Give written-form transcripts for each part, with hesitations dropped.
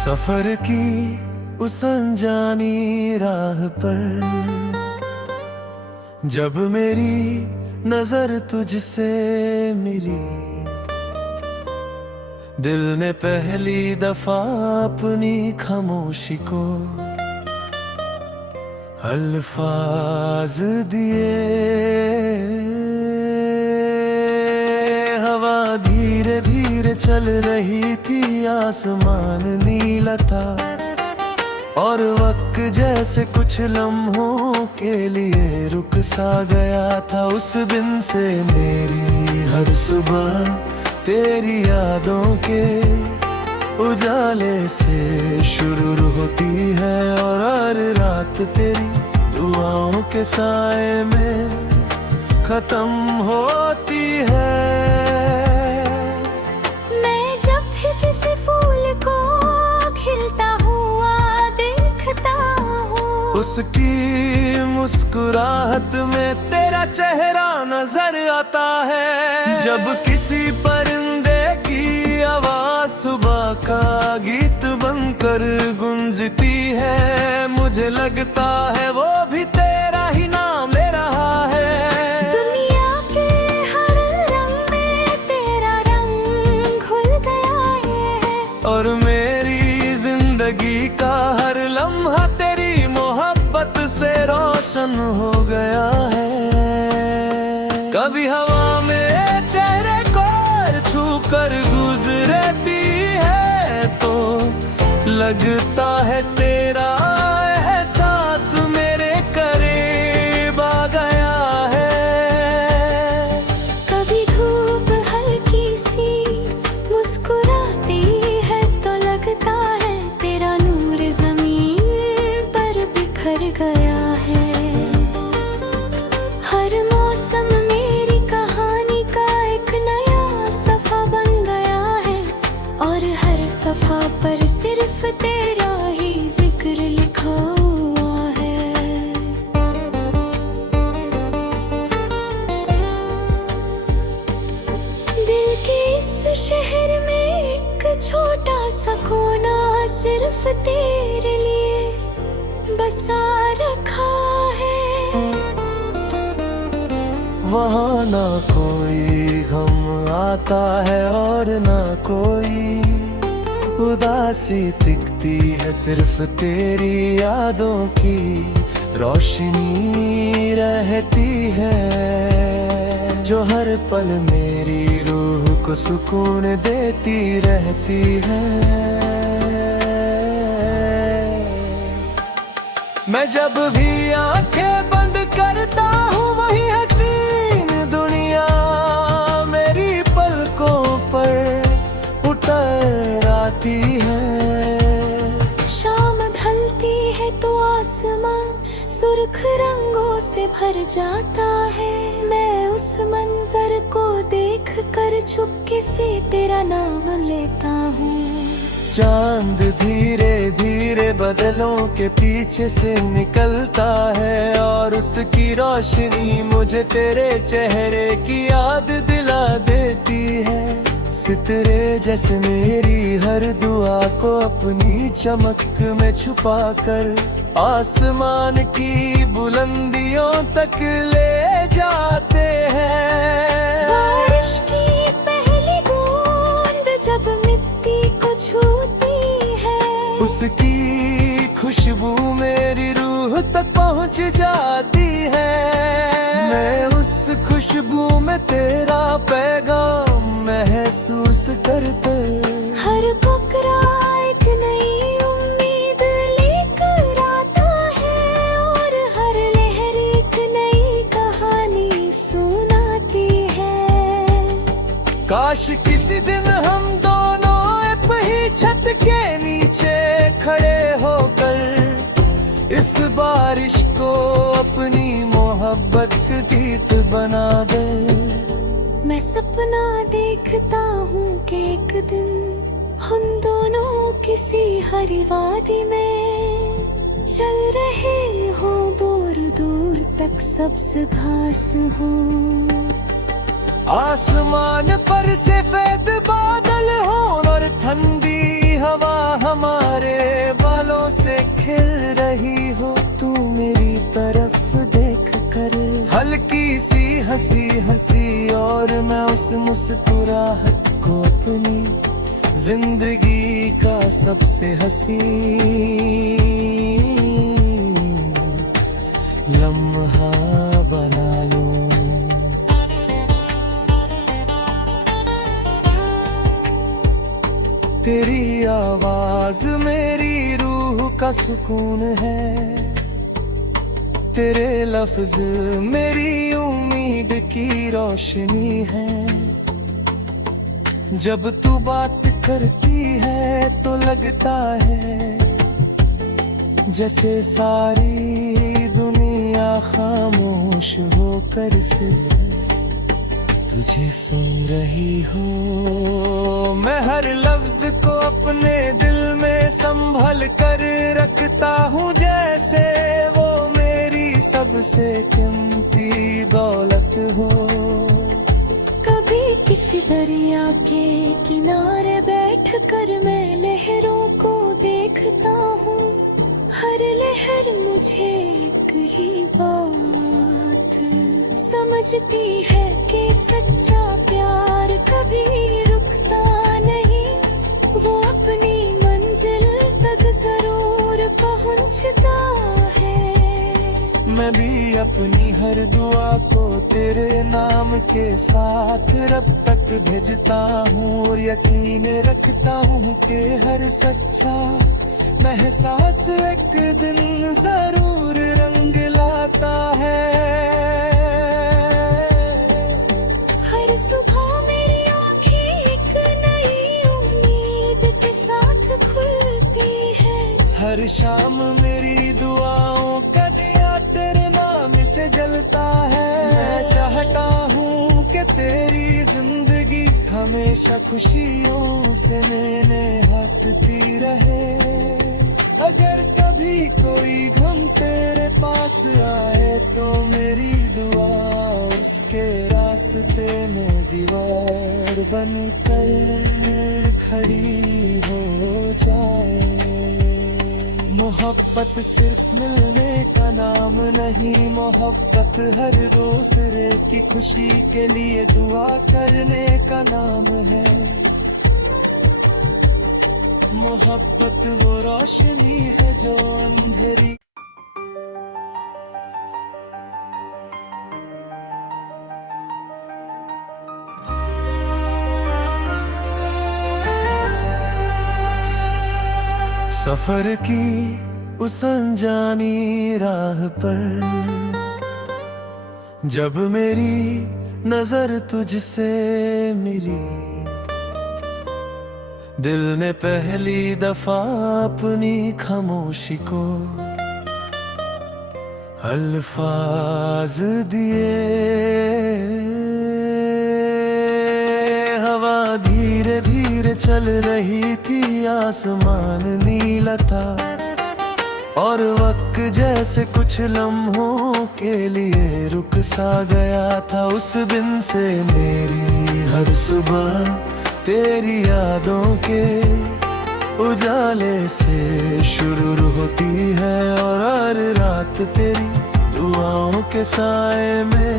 सफर की उस अनजानी राह पर जब मेरी नजर तुझसे मिली, दिल ने पहली दफा अपनी खामोशी को अल्फाज दिए। हवा धीरे धीरे चल रही थी, आसमान नीला था और वक्त जैसे कुछ लम्हों के लिए रुक सा गया था। उस दिन से मेरी हर सुबह तेरी यादों के उजाले से शुरू होती है और हर रात तेरी दुआओं के साए में खत्म होती है। मैं जब भी किसी फूल को खिलता हुआ देखता हूँ, उसकी मुस्कुराहट में तेरा चेहरा नजर आता है। जब किसी परिंदे की आवाज सुबह का गीत बनकर गूंजती है, मुझे लगता है वो भी तेरा ही नाम ले रहा है। दुनिया के हर रंग में तेरा रंग घुल गया है और मेरी जिंदगी का हर लम्हा तेरी मोहब्बत से रोशन हो गया है। कभी हवा में चेहरे को छू कर गुजरती है तो लगता है तेरा एहसास मेरे करीब आ गया है। कभी धूप हल्की सी मुस्कुराती है तो लगता है तेरा नूर जमीन पर बिखर गया है। हर मौसम मेरी कहानी का एक नया सफा बन गया है और हर सफा पर सिर्फ तेरा ही जिक्र लिखा हुआ है। दिल के इस शहर में एक छोटा सा कोना सिर्फ तेरे लिए बसा रखा है। वहाँ ना कोई गम आता है और ना कोई उदासी दिखती है, सिर्फ तेरी यादों की रोशनी रहती है जो हर पल मेरी रूह को सुकून देती रहती है। मैं जब भी आंखें बंद करता हूँ वही हसीन दुनिया मेरी पलकों पर उतर आती है। शाम ढलती है तो आसमान सुर्ख रंगों से भर जाता है। मैं उस मंजर को देख कर चुपके से तेरा नाम लेता हूँ। चांद धीरे धीरे बादलों के पीछे से निकलता है और उसकी रोशनी मुझे तेरे चेहरे की याद दिला देती है। सितारे जैसे मेरी हर दुआ को अपनी चमक में छुपा कर आसमान की बुलंदियों तक ले जाते हैं। बारिश की पहली बूंद जब मिट्टी को छूती है, उसकी खुशबू मेरी रूह तक पहुंच जाती है। मैं उस खुशबू में तेरा पैगाम महसूस करते हर कोकरा एक नई उम्मीद लेकर आता है और हर लहर एक नई कहानी सुनाती है। काश किसी दिन हम दोनों एक ही छत के नीचे खड़े होकर इस बारिश को अपनी मोहब्बत का गीत बना दे। मैं सपना देखता हूँ कि एक दिन हम दोनों किसी हरी वादी में चल रहे हों, दूर दूर तक सब्ज घास हो। आसमान पर सफेद बादल हो और ठंडी हवा हमारे बालों से खिल रही हो, तू मेरी तरफ देख कर हल्की सी हंसी हंसी, और मैं उस मुस्कुराहट को अपनी जिंदगी का सबसे हंसी लम्हा बना लूं। तेरी आवाज मेरी रूह का सुकून है, तेरे लफ्ज मेरी उम्मीद की रोशनी है। जब तू बात करती है तो लगता है जैसे सारी दुनिया खामोश होकर सिर्फ तुझे सुन रही हो। मैं हर लफ्ज को अपने दिल में संभल कर रखता हूँ, जैसे वो मेरी सबसे कीमती दौलत हो। कभी किसी दरिया के किनारे बैठकर मैं लहरों को देखता हूँ, हर लहर मुझे एक ही बात समझती है कि सच्चा प्यार कभी रुकता नहीं, वो अपनी मंजिल तक जरूर पहुंचता है। मैं भी अपनी हर दुआ को तेरे नाम के साथ रब तक भेजता हूँ, और यकीन रखता हूँ कि हर सच्चा एहसास एक दिन जरूर रंग लाता है। हर सुबह मेरी आँखें एक नई उम्मीद के साथ खुलती है, हर शाम मेरी दुआओं का दिया तेरे नाम से जलता है। मैं चाहता हूँ कि तेरी जिंदगी हमेशा खुशियों से मैंने हटती रहे। अगर कभी कोई गम तेरे पास आए तो मेरी दुआ उसके रास्ते में दीवार बनकर खड़ी हो जाए। मोहब्बत सिर्फ मिलने का नाम नहीं, मोहब्बत हर दूसरे की खुशी के लिए दुआ करने का नाम है। मोहब्बत वो रोशनी है जो अंधेरी सफर की उस अनजानी राह पर जब मेरी नजर तुझसे मिली, दिल ने पहली दफा अपनी खामोशी को अल्फाज दिए। हवा धीरे धीरे चल रही थी, आसमान नीला था, और वक्त जैसे कुछ लम्हों के लिए रुक सा गया था। उस दिन से मेरी हर सुबह तेरी यादों के उजाले से शुरू होती है, और हर रात तेरी दुआओं के साए में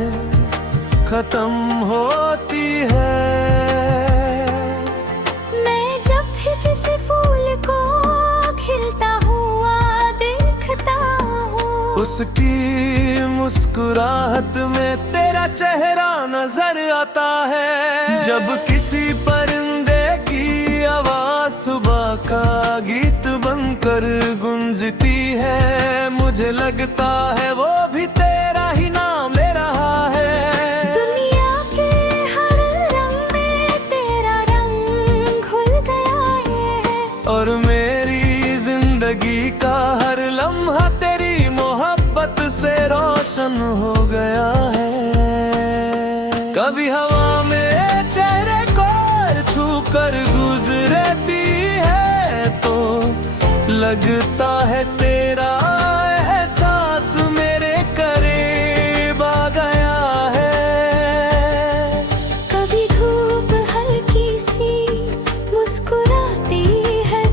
खत्म होती है। मैं जब भी किसी फूल को खिलता हुआ देखता हूँ, उसकी मुस्कुराहट में तेरा चेहरा नजर आता है। जब किसी परिंदे की आवाज सुबह का गीत बनकर गूंजती है, मुझे लगता है वो भी तेरा ही नाम ले रहा है। दुनिया के हर रंग में तेरा रंग घुल गया है, और मेरी जिंदगी का हर लम्हा तेरी मोहब्बत से रोशन हो गया है। कभी हवा में चेहरे को छू कर गुजरती है तो लगता है तेरा एहसास मेरे करीब आ गया है। कभी धूप हल्की सी मुस्कुराती है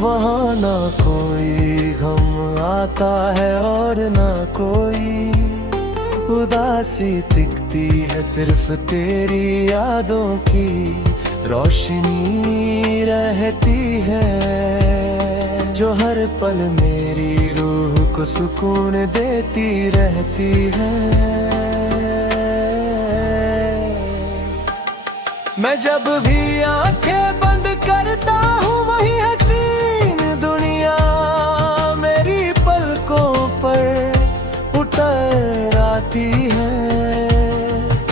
वहाँ ना कोई गम आता है और ना कोई उदासी दिखती है, सिर्फ तेरी यादों की रोशनी रहती है, जो हर पल मेरी रूह को सुकून देती रहती है। मैं जब भी आंखें बंद करता हूँ वही हसीन दुनिया मेरी पलकों पर उतर आती है।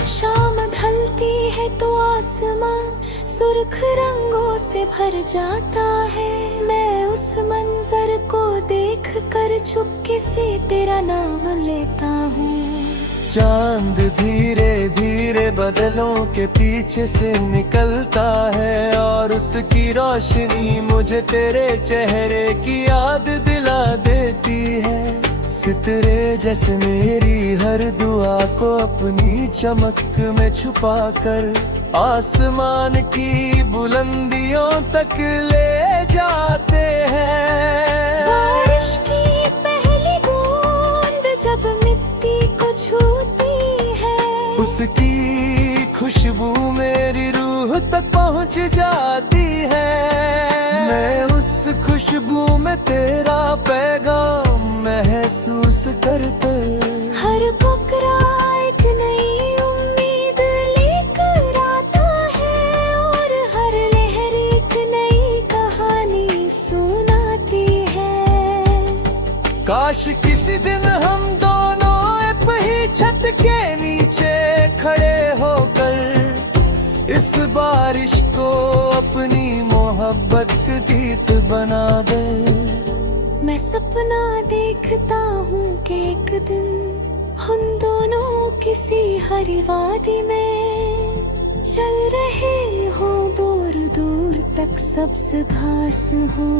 शाम ढलती है तो आसमान सुर्ख रंगों से भर जाता है। मैं उस मंजर को देख कर चुपके से तेरा नाम लेता हूँ। चांद धीरे धीरे बादलों के पीछे से निकलता है और उसकी रोशनी मुझे तेरे चेहरे की याद दिला देती है। सितारे जैसे मेरी हर दुआ को अपनी चमक में छुपा कर आसमान की बुलंदियों तक ले जाते हैं। बारिश की पहली बूंद जब मिट्टी को छूती है, उसकी खुशबू मेरी रूह तक पहुंच जाती है। मैं उस खुशबू में तेरा पैगाम महसूस करते, हर कोकरा एक नई उम्मीद लेकर आता है और हर लहर एक नई कहानी सुनाती है। काश किसी दिन हम दोनों एक ही छत के नीचे खड़े होकर इस बारिश को अपनी मोहब्बत का गीत बना दे। मैं सपना देखता हूँ कि एक दिन हम दोनों किसी हरी वादी में चल रहे हो, दूर दूर तक सब्ज घास हो।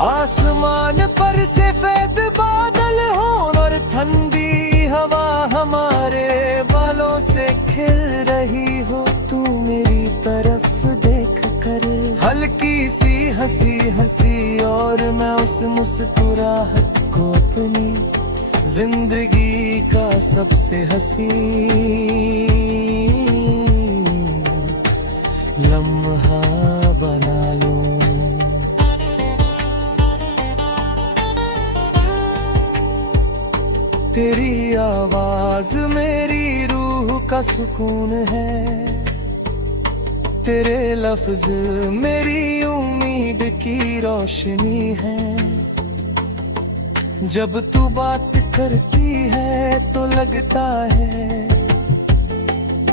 आसमान पर सफेद बादल हो और ठंडी हवा हमारे बालों से खिल रही हो। तू मेरी तरफ देख कर हल्की सी हंसी हंसी और मैं उस मुस्कुराहट को अपनी जिंदगी का सबसे हसीन लम्हा बना लूं। तेरी आवाज मेरी रूह का सुकून है, तेरे लफ्ज मेरी उम्मीद की रोशनी है। जब तू बात करती है तो लगता है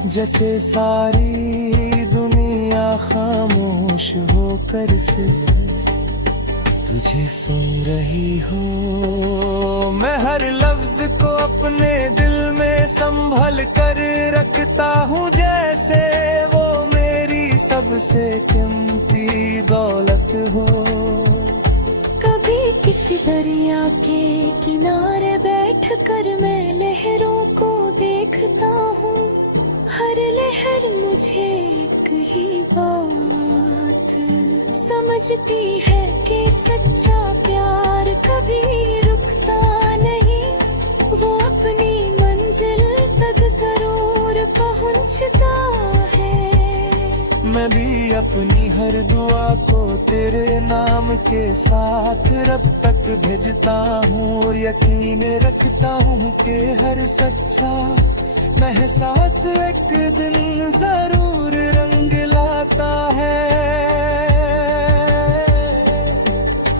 जैसे सारी दुनिया खामोश होकर सिर्फ तुझे सुन रही हो। मैं हर लफ्ज को अपने दिल में संभल कर रखता हूँ, जैसे वो मेरी सबसे कीमती दौलत हो। कभी किसी दरिया के किनारे बैठकर मैं लहरों को देखता हूँ, हर लहर मुझे एक ही बात समझती है कि सच्चा प्यार कभी रुकता नहीं, वो अपनी मंजिल तक जरूर पहुंचता है। मैं भी अपनी हर दुआ को तेरे नाम के साथ रब तक भेजता हूँ और यकीन रखता हूँ कि हर सच्चा एहसास एक दिन जरूर रंग लाता है।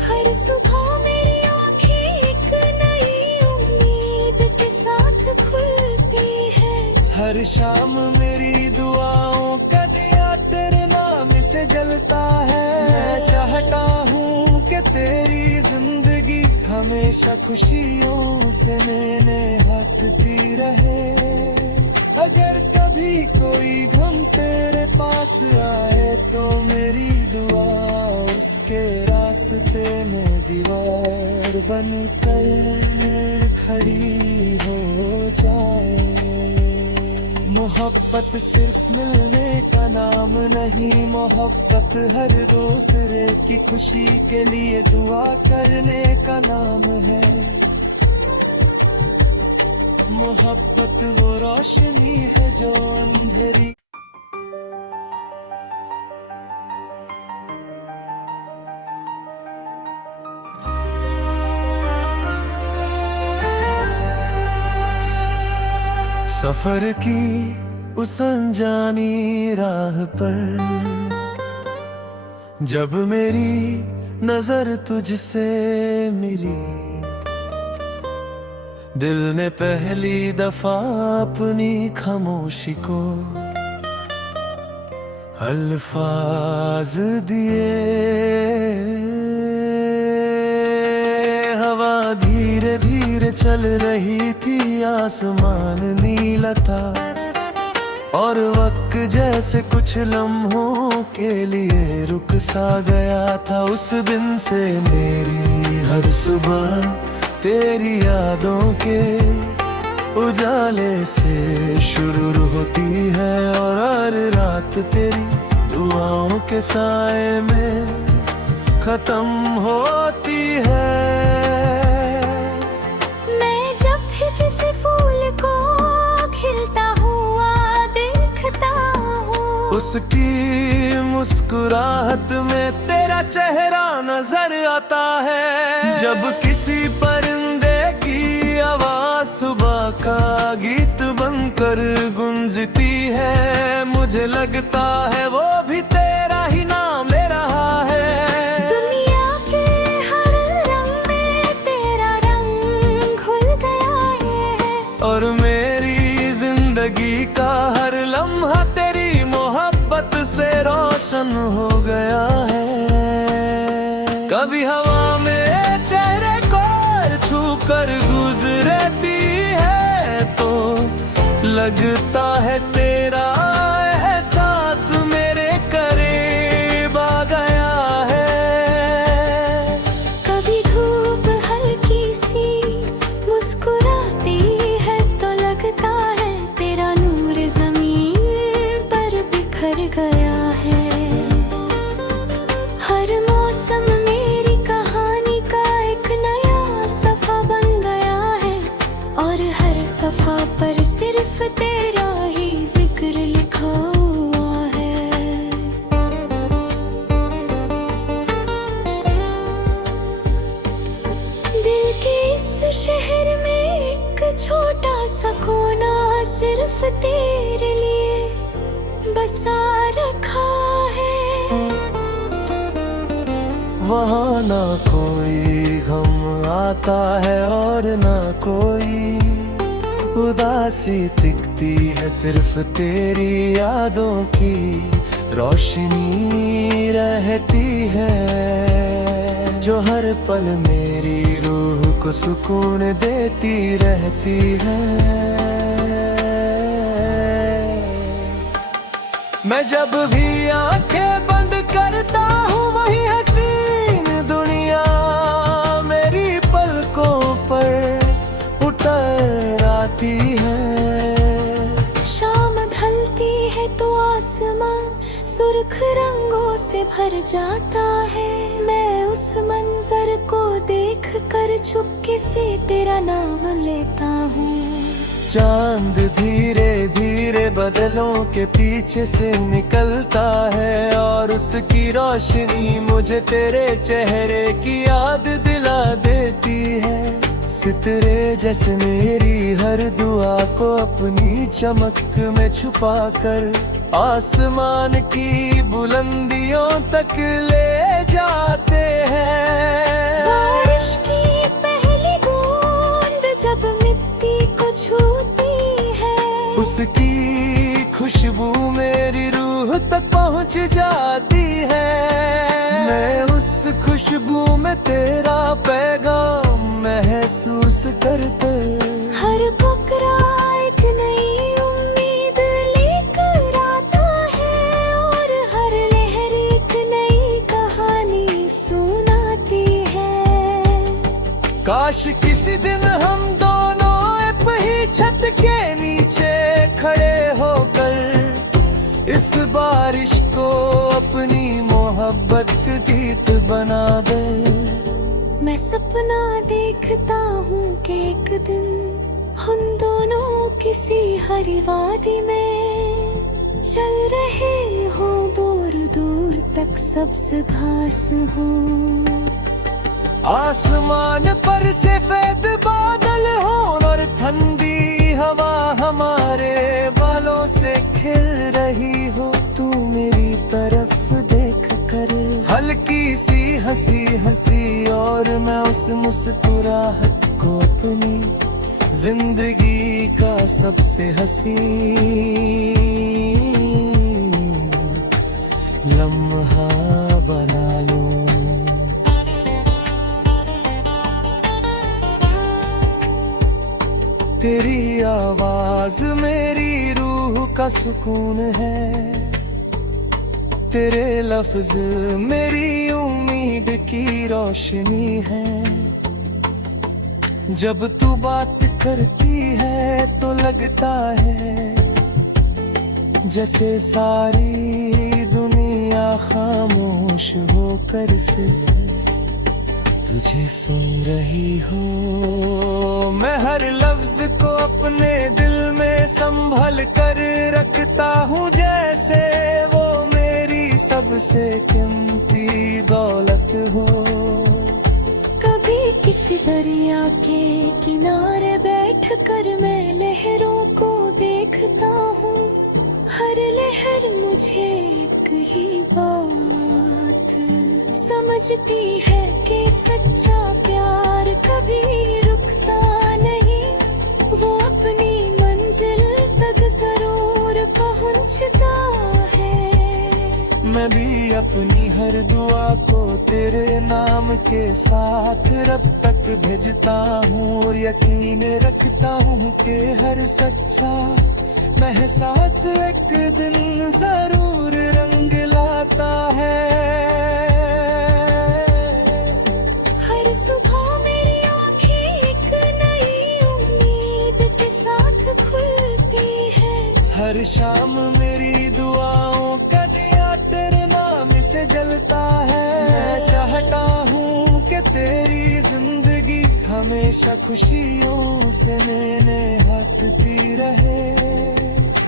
हर सुबह मेरी आँखें एक नई उम्मीद के साथ खुलती है, हर शाम मेरी दुआओं का दिया तेरे नाम से जलता है। मैं चाहता हूँ कि तेरी जिंदगी हमेशा खुशियों से मैंने हटती रहे। अगर कभी कोई गम तेरे पास आए तो मेरी दुआ उसके रास्ते में दीवार बनकर खड़ी हो जाए। मोहब्बत मोहब्बत सिर्फ मिलने का नाम नहीं, मोहब्बत हर दूसरे की खुशी के लिए दुआ करने का नाम है। मोहब्बत वो रोशनी है जो अंधेरी सफर की उस अनजानी राह पर जब मेरी नजर तुझसे मिली, दिल ने पहली दफा अपनी खामोशी को अल्फाज दिए। हवा धीरे धीरे चल रही थी, आसमान नीला था और वक्त जैसे कुछ लम्हों के लिए रुक सा गया था। उस दिन से मेरी हर सुबह तेरी यादों के उजाले से शुरू होती है और हर रात तेरी दुआओं के साए में खत्म होती है। मैं जब भी किसी फूल को खिलता हुआ देखता हूँ, उसकी मुस्कुराहट में तेरा चेहरा नजर आता है। जब किसी परिंदे की आवाज सुबह का गीत बनकर गूंजती है, मुझे लगता है वो भी तेरा ही नाम ले रहा है। दुनिया के हर रंग में तेरा रंग घुल गया है और मेरी जिंदगी का हर लम्हा तेरी मोहब्बत से रोशन हो गया है। कभी हवा में चेहरे को छू कर गुजरती है तो लगता है तेरा एहसास मेरे करीब आ गया है। कभी धूप हल्की सी मुस्कुराती है तो लगता है तेरा नूर जमीन पर बिखर गया है। हर मौसम मेरी कहानी का एक नया सफा बन गया है और हर सफा पर सिर्फ तेरा ही जिक्र लिखा हुआ है। दिल के इस शहर में एक छोटा सा कोना सिर्फ तेरे लिए बसा रखा है। वहाँ ना कोई गम आता है और ना कोई उदासी दिखती है, सिर्फ तेरी यादों की रोशनी रहती है जो हर पल मेरी रूह को सुकून देती रहती है। मैं जब भी आंखें बंद करता हूँ वही हसीन दुनिया मेरी पलकों पर उतर आती है। शाम ढलती है तो आसमान सुर्ख रंगों से भर जाता है। मैं उस मंजर को देख कर चुपके से तेरा नाम लेता हूँ। चांद धीरे धीरे बादलों के पीछे से निकलता है और उसकी रोशनी मुझे तेरे चेहरे की याद दिला देती है। सितारे जैसे मेरी हर दुआ को अपनी चमक में छुपा कर आसमान की बुलंदियों तक ले जाते हैं। बारिश की पहली बूंद जब मिट्टी को छूती है, उसकी खुशबू मेरी रूह तक पहुंच जाती है। मैं उस खुशबू में तेरा पैगाम महसूस करते हर कोकरा एक नई उम्मीद लेकर आता है और हर लहर एक नई कहानी सुनाती है। काश किसी दिन हम दोनों एक ही छत के नीचे खड़े होकर इस बारिश को अपनी मोहब्बत का गीत बना दे। मैं सपना देखता हूँ कि एक दिन हम दोनों किसी हरी वादी में चल रहे हो, दूर दूर तक सब्ज घास हो। आसमान पर सफेद बादल हो और ठंडी हवा हमारे बालों से खिल रही हो। तू मेरी तरफ देख कर हल्की सी हंसी हंसी, और मैं उस मुस्कुराहट को अपनी जिंदगी का सबसे हसीन लम्हा बना लूं। तेरी आवाज मेरी रूह का सुकून है, तेरे लफ्ज मेरी उम्मीद की रोशनी है। जब तू बात करती है तो लगता है जैसे सारी दुनिया खामोश होकर सिर्फ तुझे सुन रही हो। मैं हर लफ्ज को अपने दिल में संभल कर रखता हूँ, जैसे वो मेरी सबसे कीमती दौलत हो। कभी किसी दरिया के किनारे बैठकर मैं लहरों को देखता हूँ, हर लहर मुझे एक ही बात समझती है कि सच्चा प्यार कभी रुकता नहीं, वो अपनी मंजिल तक जरूर पहुंचता है। मैं भी अपनी हर दुआ को तेरे नाम के साथ रब तक भेजता हूँ, और यकीन रखता हूँ कि हर सच्चा एहसास एक दिन जरूर रंग लाता है। हर सुबह मेरी आँखें एक नई उम्मीद के साथ खुलती है, हर शाम मेरी दुआओं का दिया तेरे नाम से जलता है। मैं चाहता हूँ कि तेरी जिंदगी हमेशा खुशियों से मैंने हकती रहे।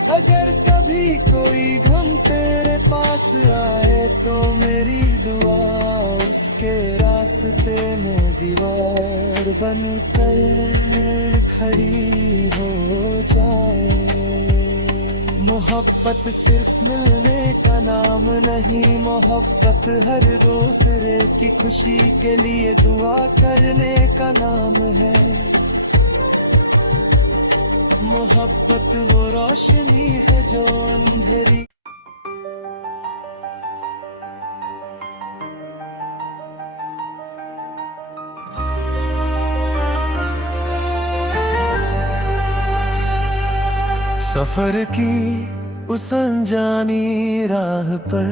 अगर कभी कोई गम तेरे पास आए तो मेरी दुआ उसके रास्ते में दीवार बनकर खड़ी हो जाए। मोहब्बत सिर्फ मिलने का नाम नहीं, मोहब्बत हर दूसरे की खुशी के लिए दुआ करने का नाम है। मोहब्बत वो रोशनी है जो अंधेरी सफर की उस अनजानी राह पर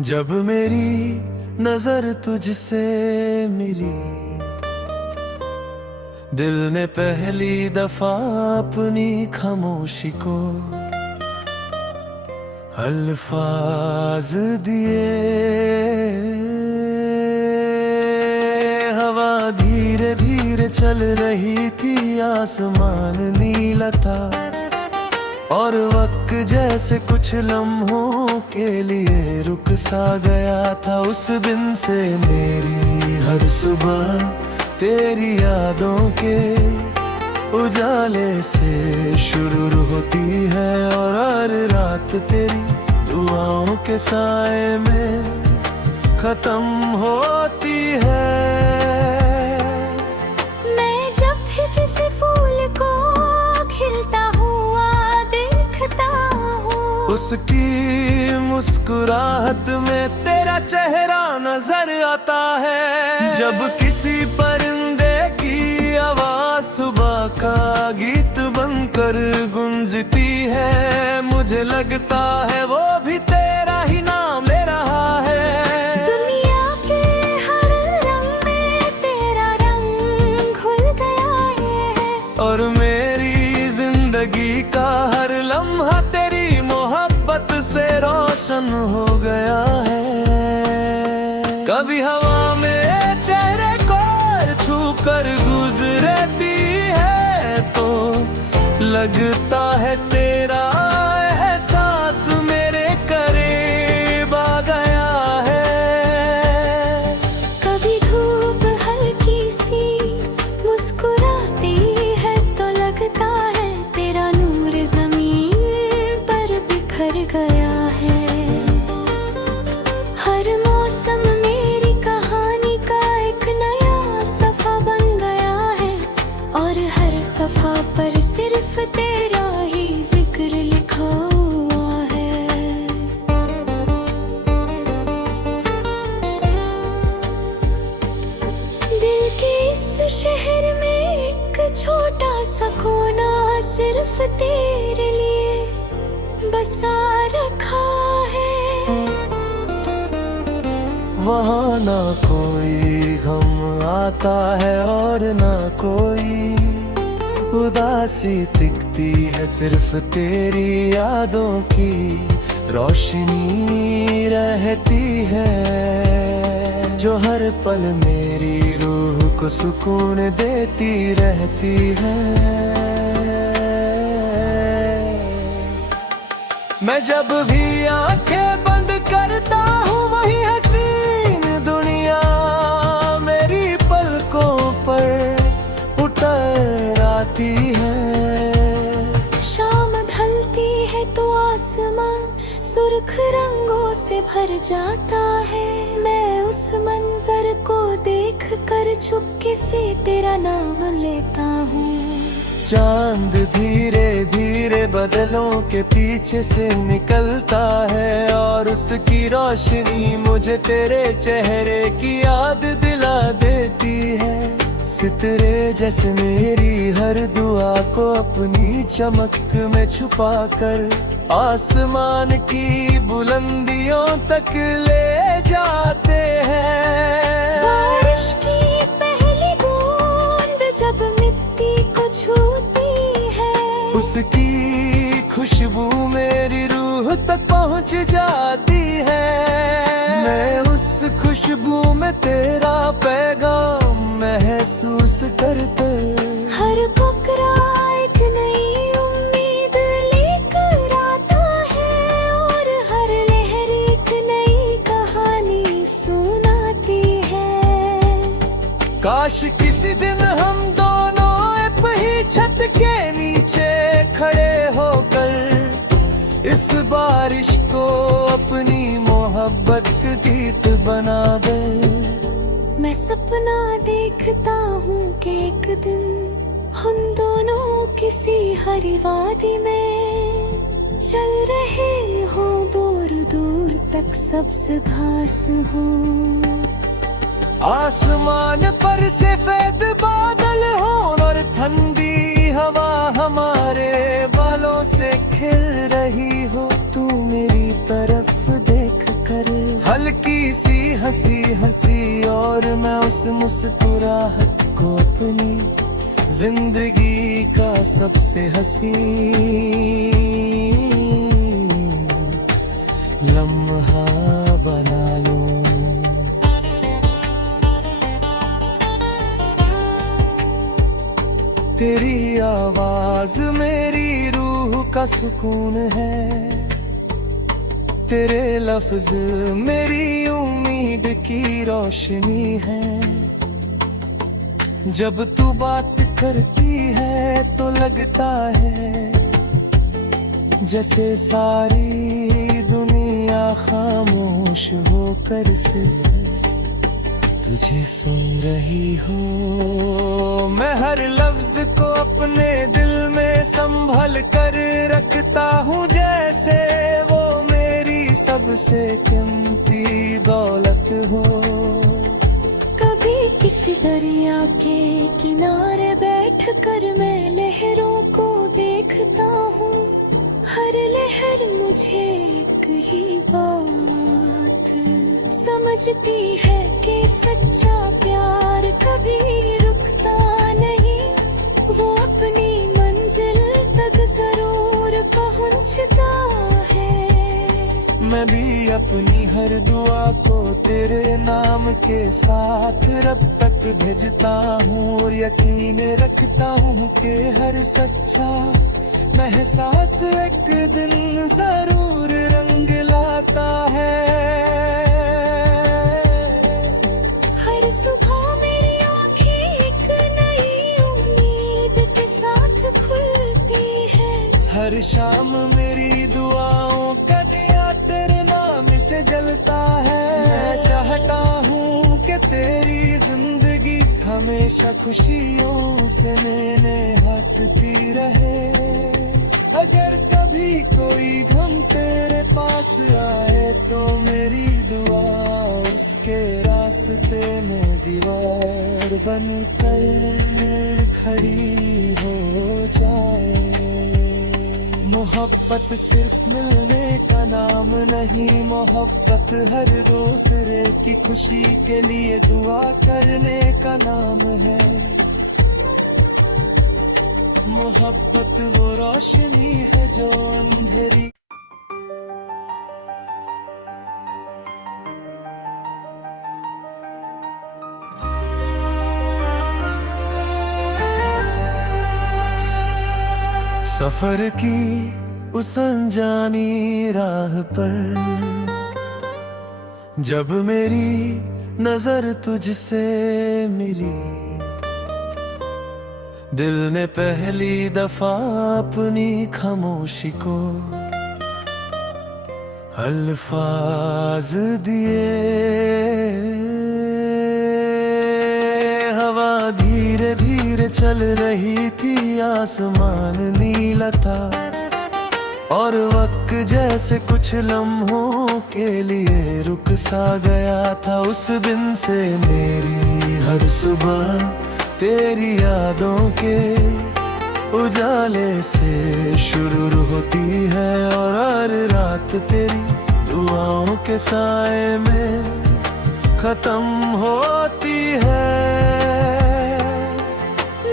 जब मेरी नजर तुझसे मिली, दिल ने पहली दफा अपनी खामोशी को अल्फाज दिए। हवा धीरे धीरे चल रही थी, आसमान नीला था, और वक्त जैसे कुछ लम्हों के लिए रुक सा गया था। उस दिन से मेरी हर सुबह तेरी यादों के उजाले से शुरू होती है, और हर रात तेरी दुआओं के साए में खत्म होती है। मैं जब भी किसी फूल को खिलता हुआ देखता हूँ, उसकी मुस्कुराहट में तेरा चेहरा नजर आता है। जब किसी परिंदे की आवाज सुबह का गीत बनकर गूंजती है, मुझे लगता है वो भी तेरा ही नाम ले रहा है। दुनिया के हर रंग में तेरा रंग घुल गया है, और मेरी जिंदगी का हर लम्हा तेरी से रोशन हो गया है। कभी हवा में चेहरे को छू कर गुजरती है तो लगता है तेरा एहसास मेरे करीब आ गया है। कभी धूप हल्की सी मुस्कुराती है तो लगता है तेरा नूर जमीन पर बिखर गया है। हर मौसम मेरी कहानी का एक नया सफा बन गया है और हर सफा पर सिर्फ तेरा ही जिक्र लिखा हुआ है। दिल के इस शहर में एक छोटा सा कोना सिर्फ तेरे लिए बसा रखा है। वहाँ ना कोई गम आता है और ना कोई उदासी दिखती है, सिर्फ तेरी यादों की रोशनी रहती है जो हर पल मेरी रूह को सुकून देती रहती है। मैं जब भी आंखें बंद करता हूँ वही हसीन दुनिया मेरी पलकों पर उतर आती है। शाम ढलती है तो आसमान सुर्ख रंगों से भर जाता है। मैं उस मंजर को देख कर चुपके से तेरा नाम लेता हूँ। चांद धीरे धीरे बादलों के पीछे से निकलता है और उसकी रोशनी मुझे तेरे चेहरे की याद दिला देती है। सितारे जैसे मेरी हर दुआ को अपनी चमक में छुपा कर आसमान की बुलंदियों तक ले जाते हैं। बारिश की पहली बूंद जब मिट्टी को छूती है उसकी खुशबू मेरी रूह तक पहुंच जाती है। मैं उस खुशबू में तेरा पैगाम महसूस करते हर कोकरा एक नई उम्मीद लेकर आता है और हर लहर एक नई कहानी सुनाती है। काश किसी दिन हम दोनों एक ही छत के नीचे खड़े होकर इस बारिश को अपनी मोहब्बत का गीत बना दे। मैं सपना देखता हूँ कि एक दिन हम दोनों किसी हरी वादी में चल रहे हों, दूर दूर तक सब्ज घास हो। आसमान पर सफेद बादल हो और ठंडी हवा हमारे बालों से खिल रही हो। तू मेरी तरफ देख कर हल्की सी हंसी हंसी और मैं उस मुस्कुराहट को अपनी जिंदगी का सबसे हसीन लम्हा बना लूं। तेरी आवाज मेरी रूह का सुकून है, तेरे लफ्ज मेरी उम्मीद की रोशनी है। जब तू बात करती है तो लगता है जैसे सारी दुनिया खामोश होकर सिर्फ तुझे सुन रही हो। मैं हर लफ्ज को अपने दिल में संभल कर रखता हूँ जैसे वो मेरी सबसे कीमती दौलत हो। कभी किसी दरिया के किनारे बैठकर मैं लहरों को देखता हूँ। हर लहर मुझे एक ही बात समझती है कि सच्चा प्यार कभी रुकता नहीं, वो अपनी मंजिल तक जरूर पहुंचता है। मैं भी अपनी हर दुआ को तेरे नाम के साथ रब तक भेजता हूँ और यकीन रखता हूँ कि हर सच्चा एहसास एक दिन जरूर रंग लाता है। हर सुबह मेरी आँखें एक नई उम्मीद के साथ खुलती है। हर शाम मेरी दुआओं का दिया तेरे नाम से जलता है। मैं चाहता हूँ कि तेरी जिंदगी हमेशा खुशियों से मैंने हकती रहे। अगर कभी कोई गम तेरे पास आए तो मेरी दुआ उसके रास्ते में दीवार बनकर खड़ी हो जाए। मोहब्बत सिर्फ मिलने का नाम नहीं, मोहब्बत हर दूसरे की खुशी के लिए दुआ करने का नाम है। मोहब्बत वो रोशनी है जो अंधेरी सफर की उस अनजानी राह पर जब मेरी नजर तुझसे मिली, दिल ने पहली दफा अपनी खामोशी को अल्फाज दिए। हवा धीरे धीरे चल रही थी, आसमान नीला था और वक्त जैसे कुछ लम्हों के लिए रुक सा गया था। उस दिन से मेरी हर सुबह तेरी यादों के उजाले से शुरू होती है और हर रात तेरी दुआओं के साए में खत्म होती है।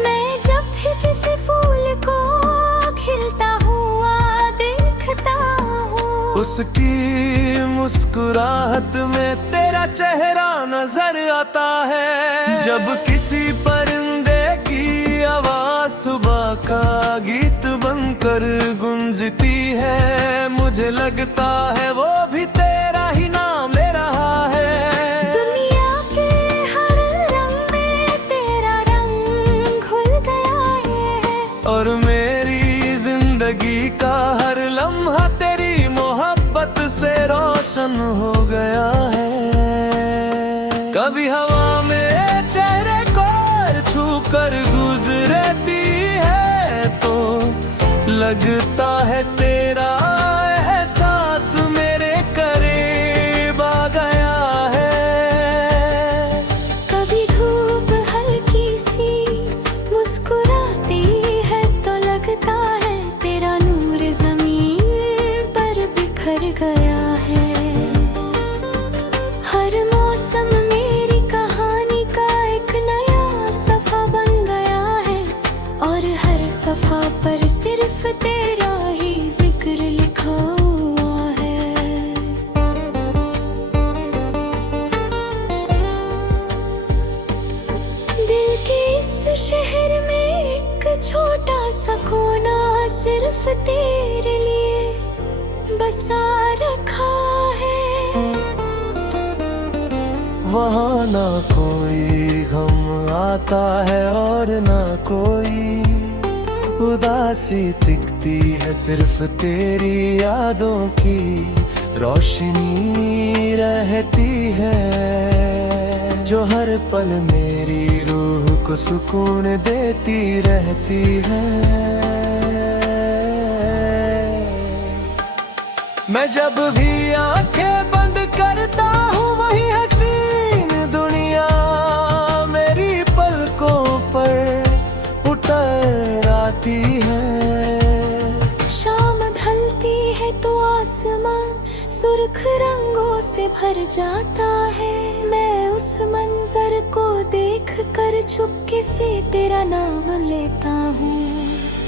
मैं जब भी किसी फूल को खिलता हुआ देखता हूँ, उसकी मुस्कुराहट में तेरा चेहरा नजर आता है। जब किसी परिंदे की आवाज सुबह का गीत बनकर गूंजती है, मुझे लगता है वो भी तेरा ही नाम ले रहा है। दुनिया के हर रंग में तेरा रंग घुल गया है और मेरी जिंदगी का हर लम्हा तेरी मोहब्बत से रोशन हो गया है। कभी हवा में चेहरे को छू कर गुजरती है तो लगता है तेरा एहसास मेरे करीब आ गया है। कभी धूप हल्की सी मुस्कुराती है तो लगता है तेरा नूर जमीन पर बिखर गया है। हर मौसम मेरी कहानी का एक नया सफा बन गया है और हर सफा पर सिर्फ तेरा ही जिक्र लिखा हुआ है। दिल के इस शहर में एक छोटा सा कोना सिर्फ तेरे लिए बसा रखा है। वहाँ ना कोई गम आता है और ना कोई उदासी दिखती है, सिर्फ तेरी यादों की रोशनी रहती है जो हर पल मेरी रूह को सुकून देती रहती है। मैं जब भी आंखें बंद करता हूँ वही हसीन दुनिया मेरी पलकों पर उतर आती है। शाम ढलती है तो आसमान सुर्ख रंगों से भर जाता है। मैं उस मंजर को देख कर चुपके से तेरा नाम लेता हूँ।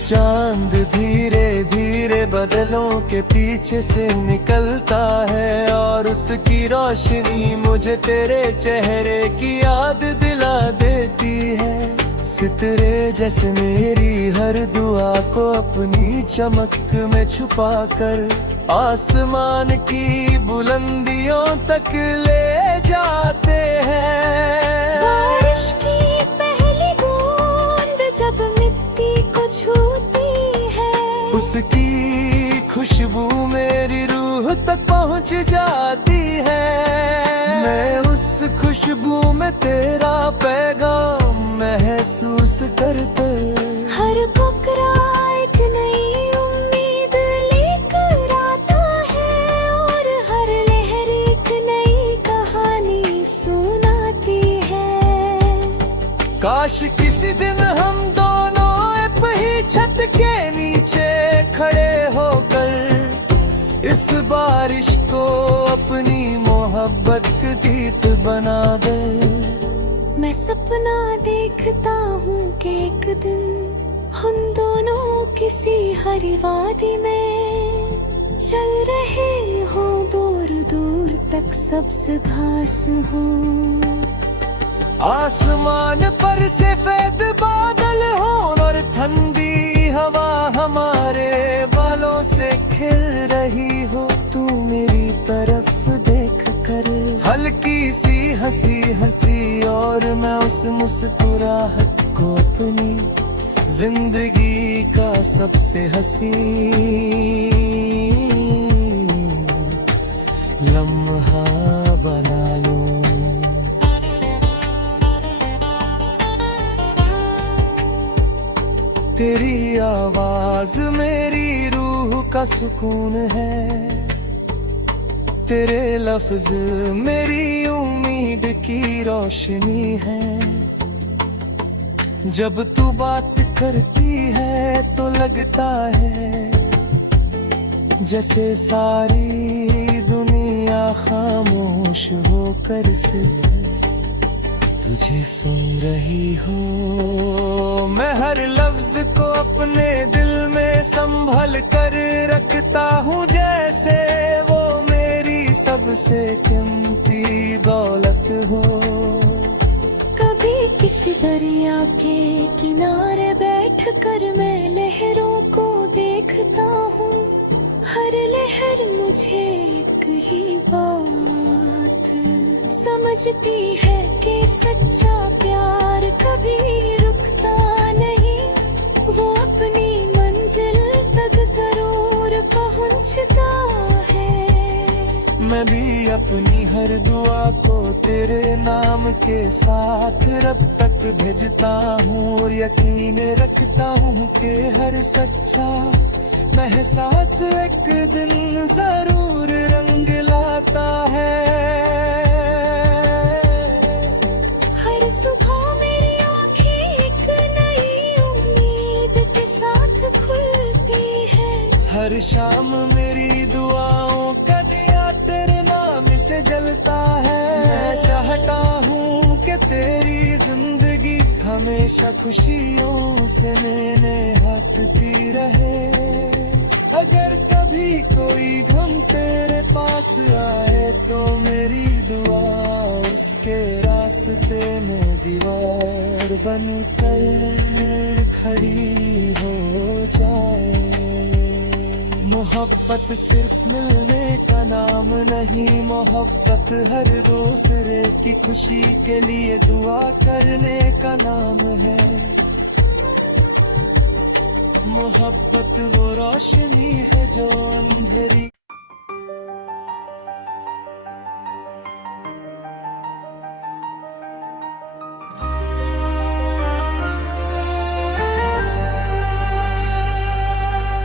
चांद धीरे धीरे बादलों के पीछे से निकलता है और उसकी रोशनी मुझे तेरे चेहरे की याद दिला देती है। सितारे जैसे मेरी हर दुआ को अपनी चमक में छुपाकर आसमान की बुलंदियों तक ले जाते हैं। बारिश की पहली बूंद जब मिट्टी को छूती है, उसकी खुशबू मेरी रूह तक पहुंच जाती है। मैं उस खुशबू में तेरा पैगाम महसूस करते, हर कोकरा एक नई उम्मीद लेकर आता है और हर लहर एक नई कहानी सुनाती है। काश किसी दिन हम दोनों एक ही छत के नीचे खड़े होकर इस बारिश को अपनी मोहब्बत का गीत बना दे। मैं सपना देखता हूँ कि एक दिन हम दोनों किसी हरी वादी में चल रहे हों, दूर दूर तक सब्ज घास हो। आसमान पर सफेद बादल हो और ठंडी हवा हमारे बालों से खिल रही हो। तू मेरी तरफ देख कर हल्की सी हंसी हंसी और मैं उस मुस्कुराहट को अपनी जिंदगी का सबसे हंसी लम्हा बना लूं। तेरी आवाज मेरी रूह का सुकून है, तेरे लफ्ज मेरी उम्मीद की रोशनी है। जब तू बात करती है तो लगता है जैसे सारी दुनिया खामोश होकर सिर्फ तुझे सुन रही हो। मैं हर लफ्ज को अपने दिल में संभल कर रखता हूँ, जैसे वो मेरी सबसे कीमती दौलत हो। कभी किसी दरिया के किनारे बैठकर मैं लहरों को देखता हूँ, हर लहर मुझे एक ही बात समझती है कि सच्चा प्यार कभी रुकता नहीं, वो अपनी मंजिल तक जरूर पहुंचता है। मैं भी अपनी हर दुआ को तेरे नाम के साथ रब तक भेजता हूँ और यकीन रखता हूँ कि हर सच्चा एहसास एक दिन जरूर रंग लाता है। हर सुबह मेरी आँखें एक नई उम्मीद के साथ खुलती है, हर शाम मेरी दुआओं का दिया तेरे नाम से जलता है। मैं चाहता हूँ कि तेरी जिंदगी हमेशा खुशियों से मैंने हटती रहे। अगर कभी कोई गम तेरे पास आए तो मेरी दुआ उसके रास्ते में दीवार बनकर खड़ी हो जाए। मोहब्बत सिर्फ मिलने का नाम नहीं, मोहब्बत हर दूसरे की खुशी के लिए दुआ करने का नाम है। मोहब्बत वो रोशनी है जो अंधेरी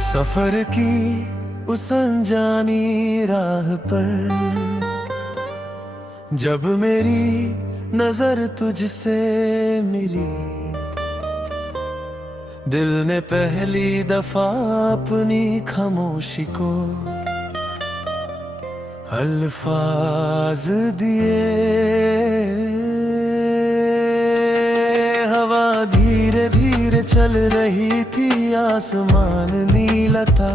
सफर की उस अनजानी राह पर जब मेरी नजर तुझसे मिली, दिल ने पहली दफा अपनी खामोशी को अल्फाज दिए। हवा धीरे धीरे चल रही थी, आसमान नीला था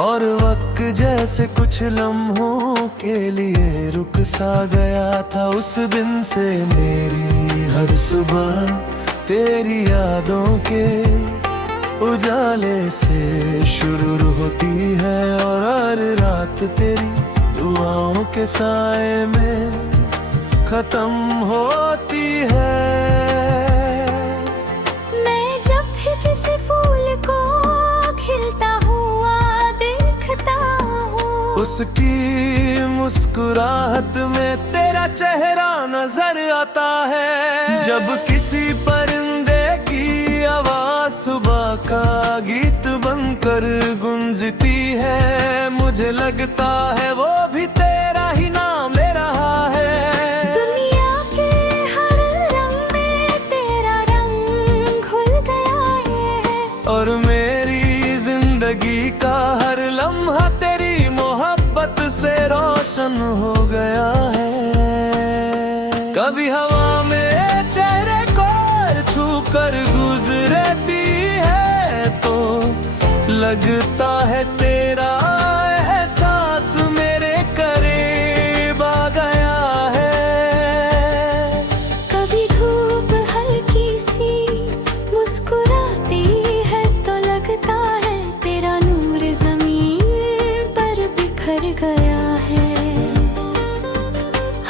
और वक्त जैसे कुछ लम्हों के लिए रुक सा गया था। उस दिन से मेरी हर सुबह तेरी यादों के उजाले से शुरू होती है और हर रात तेरी दुआओं के साए में खत्म होती है। मैं जब भी किसी फूल को खिलता हुआ देखता हूँ, उसकी मुस्कुराहट में तेरा चेहरा नजर आता है। जब किसी परिंदे की आवाज सुबह का गीत बनकर गूंजती है, मुझे लगता है वो भी तेरा ही नाम ले रहा है। दुनिया के हर रंग में तेरा रंग घुल गया है और मेरी जिंदगी का हर लम्हा तेरी मोहब्बत से रोशन हो गया है। कभी हवा में चेहरे को छू कर गुजरती है तो लगता है तेरा एहसास मेरे करीब आ गया है। कभी धूप हल्की सी मुस्कुराती है तो लगता है तेरा नूर जमीन पर बिखर गया है।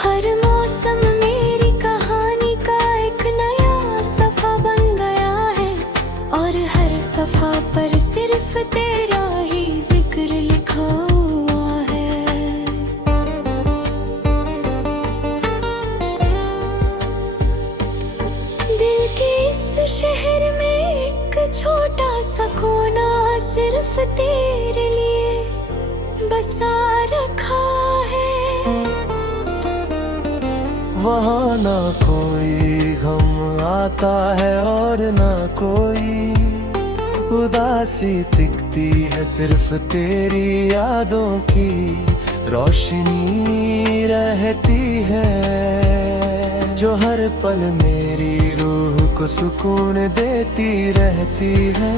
हर मौसम मेरी कहानी का एक नया सफा बन गया है और हर सफा पर सिर्फ तेरा ही जिक्र लिखा हुआ है। दिल के इस शहर में एक छोटा सा कोना सिर्फ तेरे लिए बसा रखा है। वहाँ ना कोई गम आता है और ना कोई उदासी दिखती है, सिर्फ तेरी यादों की रोशनी रहती है जो हर पल मेरी रूह को सुकून देती रहती है।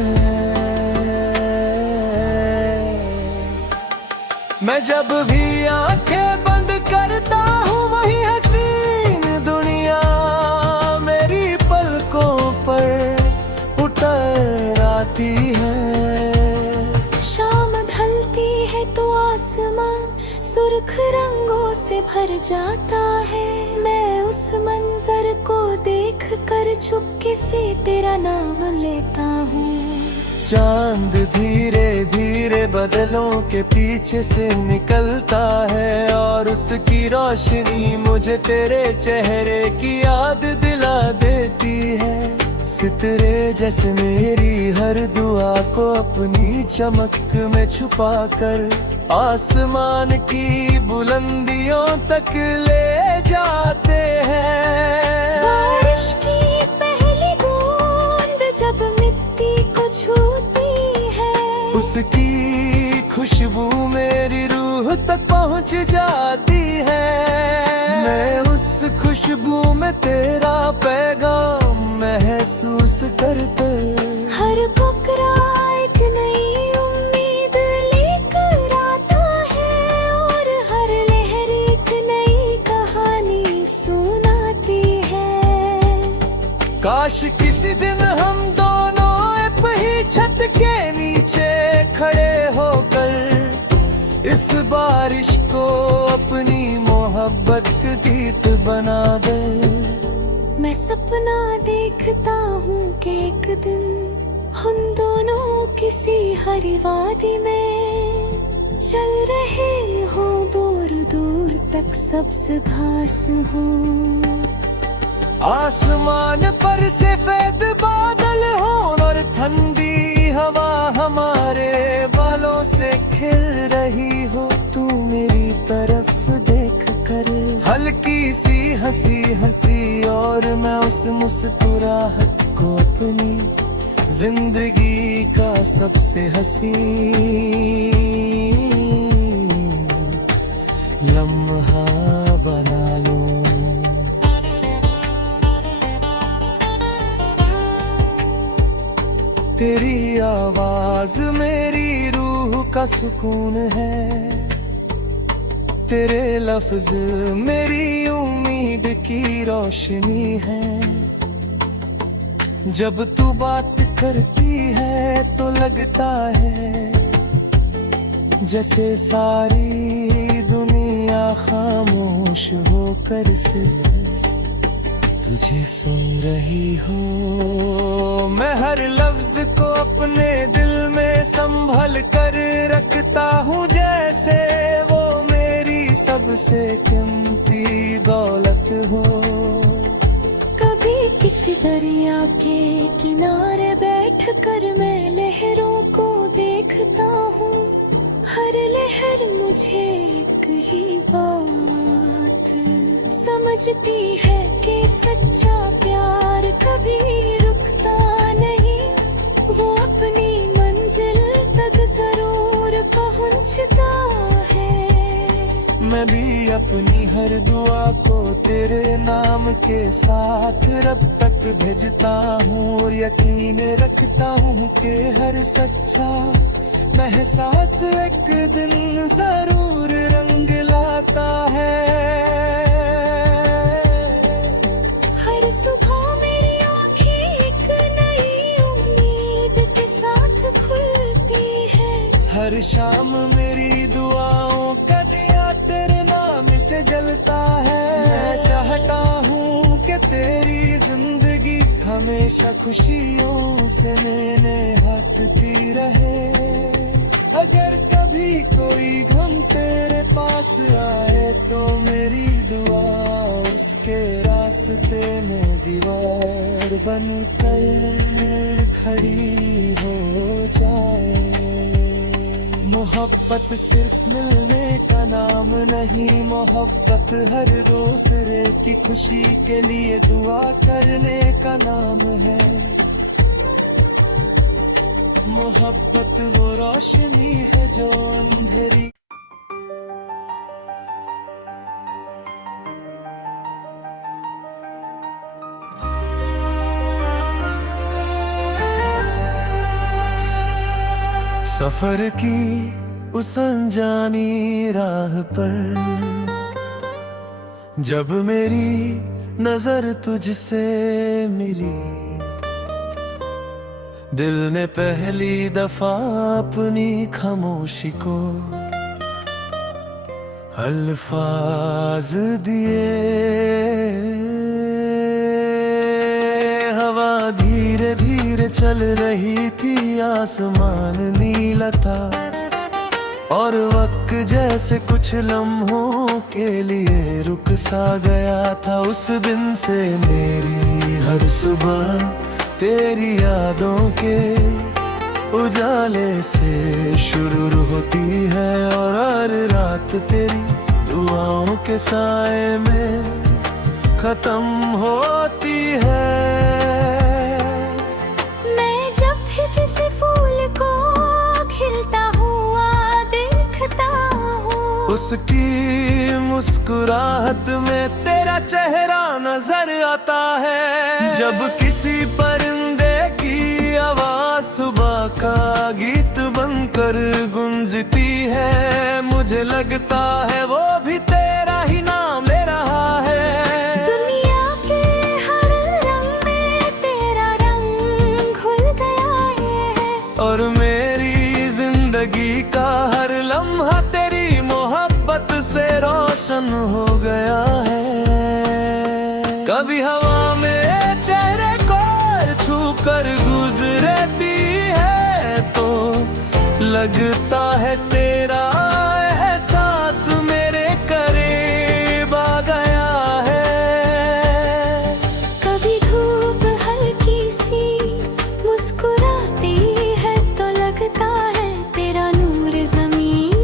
मैं जब भी आंखें बंद करता हूँ वही हसीन दुनिया मेरी पलकों पर उतर आती है। शाम ढलती है तो आसमान सुर्ख रंगों से भर जाता है। मैं उस मंजर को देख कर चुपके से तेरा नाम लेता हूँ। चांद धीरे धीरे बादलों के पीछे से निकलता है और उसकी रोशनी मुझे तेरे चेहरे की याद दिला देती है। सितारे जैसे मेरी हर दुआ को अपनी चमक में छुपा कर आसमान की बुलंदियों तक ले जाते हैं। बारिश की पहली बूंद जब मिट्टी को छूती है, उसकी खुशबू मेरी रूह तक पहुंच जाती है। मैं उस खुशबू में तेरा पैगाम महसूस करते हर कोकरा एक नई उम्मीद लेकर आता है और हर लहर एक नई कहानी सुनाती है। काश किसी दिन हम दोनों एक ही छत के नीचे खड़े होकर इस बारिश को अपनी मोहब्बत का गीत बना दे। मैं सपना देखता हूँ कि एक दिन हम दोनों किसी हरी वादी में चल रहे हों, दूर दूर तक सब्ज घास हो। आसमान पर सफेद बादल हो और ठंडी हवा हमारे बालों से खिल रही हो। तू मेरी तरफ देख कर हल्की सी हंसी हंसी और मैं उस मुस्कुराहट को अपनी जिंदगी का सबसे हसीन लम्हा बना लूं। का सुकून है। तेरे लफ्ज मेरी उम्मीद की रोशनी है। जब तू बात करती है तो लगता है जैसे सारी दुनिया खामोश होकर सिर्फ तुझे सुन रही हो। मैं हर लफ्ज को अपने दिल में संभल कर रखता हूँ, जैसे वो मेरी सबसे कीमती दौलत हो। कभी किसी दरिया के किनारे बैठकर मैं लहरों को देखता हूँ। हर लहर मुझे एक ही बात समझती है कि सच्चा प्यार कभी रुकता नहीं। वो अपनी मंजिल तक जरूर पहुंचता है। मैं भी अपनी हर दुआ को तेरे नाम के साथ रब तक भेजता हूँ, और यकीन रखता हूँ कि हर सच्चा एहसास एक दिन जरूर रंग लाता है। हर सुबह मेरी आँखें एक नई उम्मीद के साथ खुलती है। हर शाम मेरी दुआओं का दिया तेरे नाम से जलता है। मैं चाहता हूँ कि तेरी जिंदगी हमेशा खुशियों से मैंने हकती रहे। अगर कभी कोई गम तेरे पास आए तो मेरी दुआ उसके रास्ते में दीवार बनकर खड़ी हो जाए। मोहब्बत सिर्फ मिलने का नाम नहीं, मोहब्बत हर दूसरे की खुशी के लिए दुआ करने का नाम है। मोहब्बत वो रोशनी है जो अंधेरी सफर की उस अनजानी राह पर जब मेरी नजर तुझसे मिली, दिल ने पहली दफा अपनी खामोशी को अल्फाज दिए। हवा धीरे धीरे चल रही थी, आसमान नीला था, और वक्त जैसे कुछ लम्हों के लिए रुक सा गया था। उस दिन से मेरी हर सुबह तेरी यादों के उजाले से शुरू होती है, और हर रात तेरी दुआओं के साए में खत्म होती है। मैं जब भी किसी फूल को खिलता हुआ देखता हूँ, उसकी मुस्कुराहट में तेरा चेहरा नजर आता है। जब किसी परिंदे की आवाज सुबह का गीत बनकर गूंजती है, मुझे लगता है वो भी तेरा ही नाम ले रहा है। दुनिया के हर रंग में तेरा रंग घुल गया है, और मेरी जिंदगी का हर लम्हा तेरी मोहब्बत से रोशन हो गया है। कभी हवा में चेहरे को छू कर गुजरती है तो लगता है तेरा एहसास मेरे करीब आ गया है। कभी धूप हल्की सी मुस्कुराती है तो लगता है तेरा नूर जमीन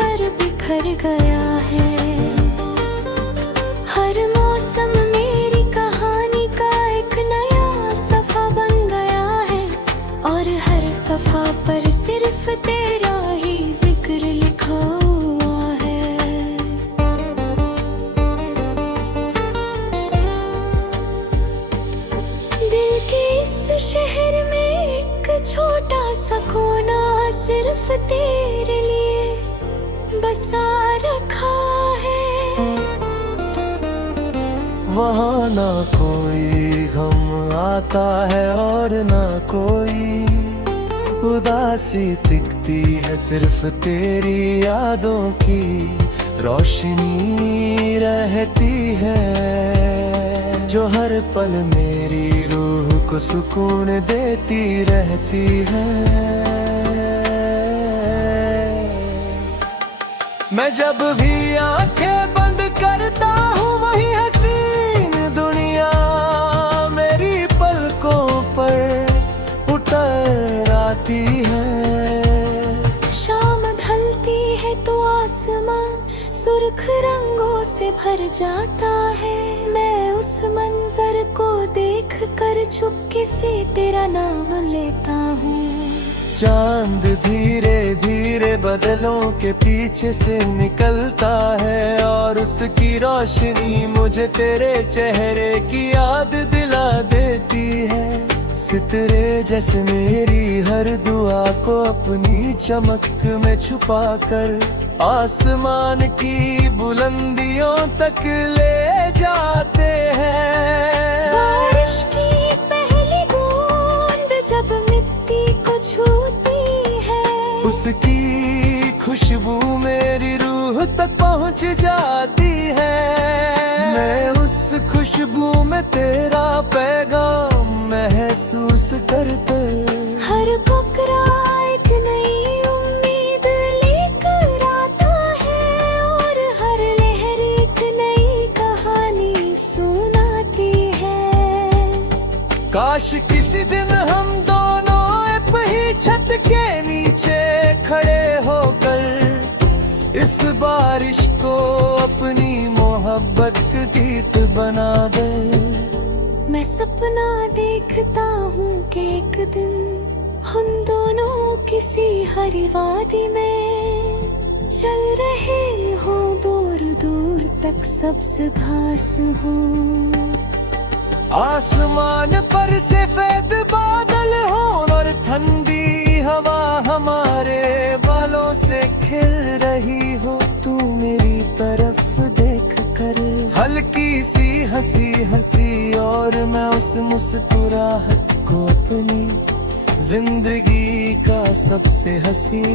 पर बिखर गया है। हर मौसम मेरी कहानी का एक नया सफा बन गया है, और हर सफा पर सिर्फ तेरा वहाँ ना कोई गम आता है और ना कोई उदासी दिखती है, सिर्फ तेरी यादों की रोशनी रहती है, जो हर पल मेरी रूह को सुकून देती रहती है। मैं जब भी आंखें बंद करता हूँ वही हसीन दुनिया मेरी पलकों पर उतर आती है। शाम ढलती है तो आसमान सुर्ख रंगों से भर जाता है। मैं उस मंजर को देख कर चुपके से तेरा नाम लेता हूँ। चांद धीरे धीरे बादलों के पीछे से निकलता है और उसकी रोशनी मुझे तेरे चेहरे की याद दिला देती है। सितारे जैसे मेरी हर दुआ को अपनी चमक में छुपा कर आसमान की बुलंदियों तक ले जाते हैं। बारिश की पहली बूंद जब मिट्टी को छूती है, उसकी खुशबू मेरी रूह तक पहुंच जाती है। मैं उस खुशबू में तेरा पैगाम महसूस करते, हर कोकरा एक नई उम्मीद लेकर आता है और हर लहर एक नई कहानी सुनाती है। काश किसी दिन हम दोनों एक ही छत के नीचे खड़े होकर इस बारिश को अपनी मोहब्बत का गीत बना दे। मैं सपना देखता हूँ कि एक दिन हम दोनों किसी हरी वादी में चल रहे हों, दूर दूर तक सब्ज घास हो। आसमान पर सफेद बादल हो और ठंडी हवा हमारे बालों से खिल रही हो। तू मेरी तरफ देख कर हल्की सी हंसी हंसी और मैं उस मुस्कुराहट को अपनी जिंदगी का सबसे हसीन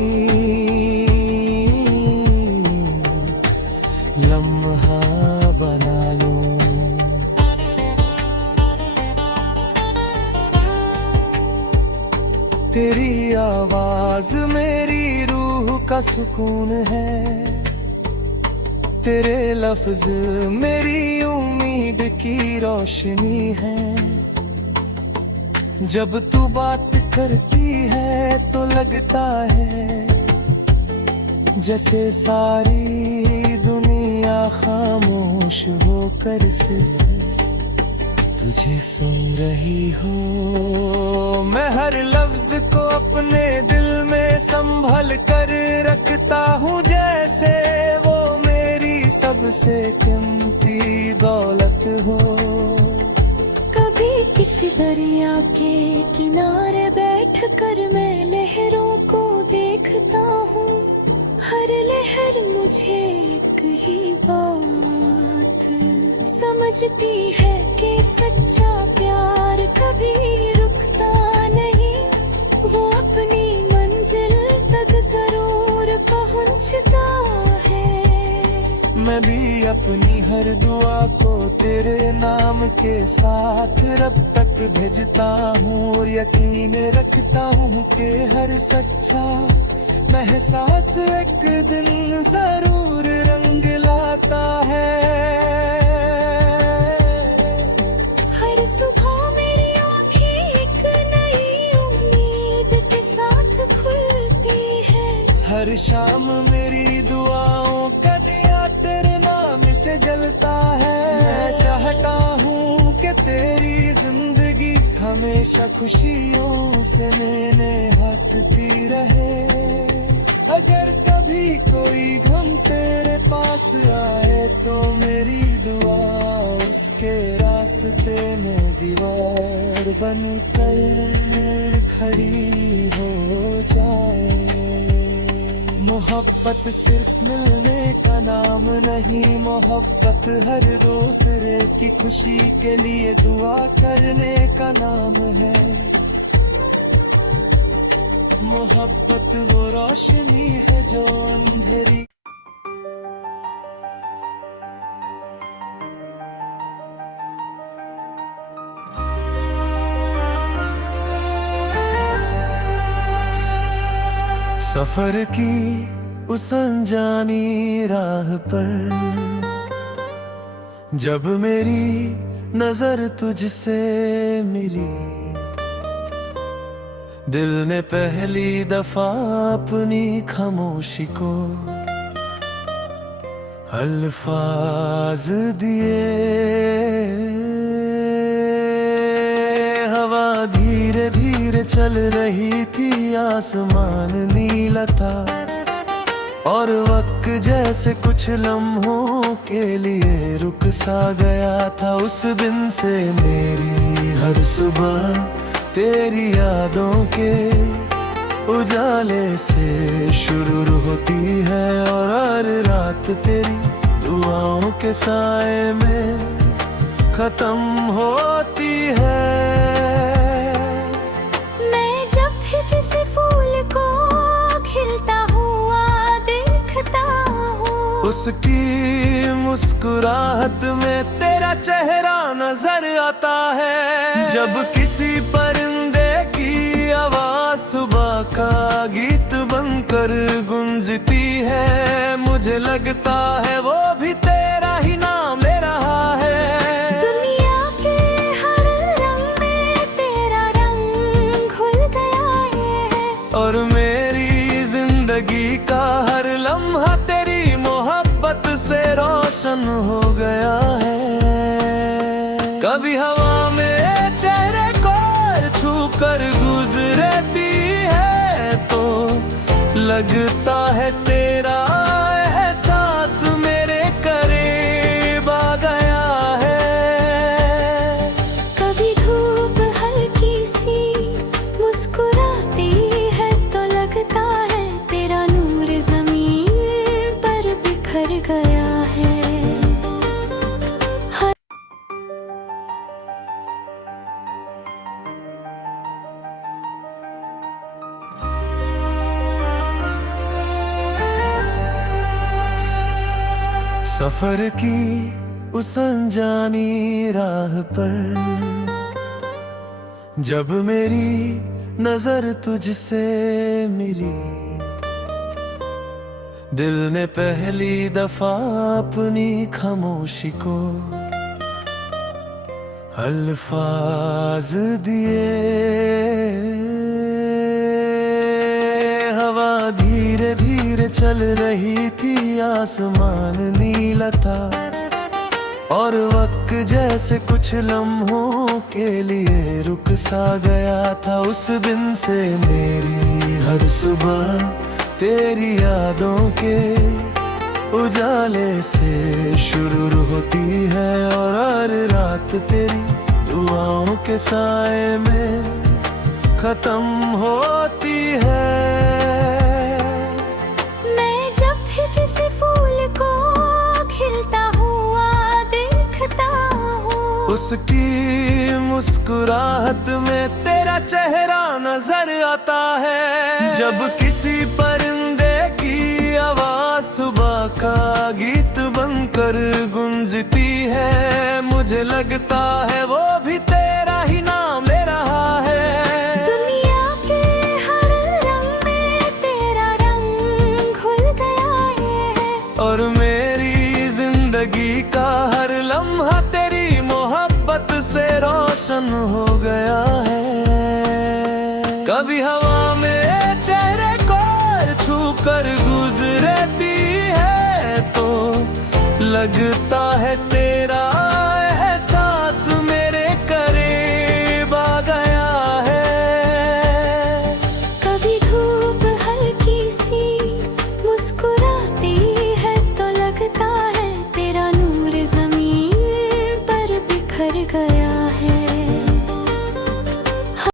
लम्हा बना लूं। तेरी आवाज मेरी रूह का सुकून है, तेरे लफ्ज मेरी उम्मीद की रोशनी है। जब तू बात करती है तो लगता है जैसे सारी दुनिया खामोश होकर सिर्फ तुझे सुन रही हो। मैं हर लफ्ज को अपने दिल में संभल कर रखता हूँ, जैसे वो मेरी सबसे कीमती दौलत हो। कभी किसी दरिया के किनारे बैठकर मैं लहरों को देखता हूँ, हर लहर मुझे एक ही बात समझती है कि सच्चा प्यार कभी रुकता नहीं, वो अपनी मंजिल तक जरूर पहुंचता है। मैं भी अपनी हर दुआ को तेरे नाम के साथ रब तक भेजता हूँ और यकीन रखता हूँ कि हर सच्चा एहसास एक दिन जरूर रंग लाता है। हर सुबह मेरी आँखें एक नई उम्मीद के साथ खुलती है, हर शाम मेरी दुआओं का दिया तेरे नाम से जलता है। मैं चाहता हूँ कि तेरी जिंदगी हमेशा खुशियों से मैंने हटती रहे। अगर कभी कोई गम तेरे पास आए तो मेरी दुआ उसके रास्ते में दीवार बनकर खड़ी हो जाए। मोहब्बत मोहब्बत सिर्फ मिलने का नाम नहीं, मोहब्बत हर दूसरे की खुशी के लिए दुआ करने का नाम है। मोहब्बत वो रोशनी है जो अंधेरी सफर की उस अनजानी राह पर जब मेरी नजर तुझसे मिली, दिल ने पहली दफा अपनी खामोशी को अल्फाज दिए। हवा धीरे धीरे चल रही थी, आसमान नीला था और वक्त जैसे कुछ लम्हों के लिए रुक सा गया था। उस दिन से मेरी हर सुबह तेरी यादों के उजाले से शुरू होती है और हर रात तेरी दुआओं के साए में खत्म होती है। मैं जब भी किसी फूल को खिलता हुआ देखता हूँ, उसकी मुस्कुराहट में तेरा चेहरा नजर आता है। जब किसी परिंदे की आवाज सुबह का गीत बनकर गूंजती है, मुझे लगता है वो भी तेरा ही नाम ले रहा है। दुनिया के हर रंग में तेरा रंग घुल गया है और मेरी जिंदगी का हर लम्हा तेरी मोहब्बत से रोशन हो गया है। कभी हवा में चेहरे को छू कर गुजरती है तो लगता है तेरा एहसास मेरे करीब आ गया है। कभी धूप हल्की सी मुस्कुराती है तो लगता है तेरा नूर जमीन पर बिखर गया है। सफर की उस अनजानी राह पर जब मेरी नजर तुझसे मिली, दिल ने पहली दफा अपनी खामोशी को अल्फाज दिए। हवा धीरे धीरे चल रही थी, आसमान नीला था और वक्त जैसे कुछ लम्हों के लिए रुक सा गया था। उस दिन से मेरी हर सुबह तेरी यादों के उजाले से शुरू होती है और हर रात तेरी दुआओं के साए में खत्म होती है। मैं जब भी किसी फूल को खिलता हुआ देखता हूँ, उसकी मुस्कुराहट में तेरा चेहरा नजर आता है। जब किसी परिंदे की आवाज सुबह का गीत बनकर गूंजती है, मुझे लगता है वो भी तेरा ही नाम ले रहा है। दुनिया के हर रंग में तेरा रंग घुल गया है और मेरी जिंदगी का हर लम्हा तेरी मोहब्बत से रोशन हो गया है। कभी हवा में चेहरे को छू कर गुजरती है तो लगता है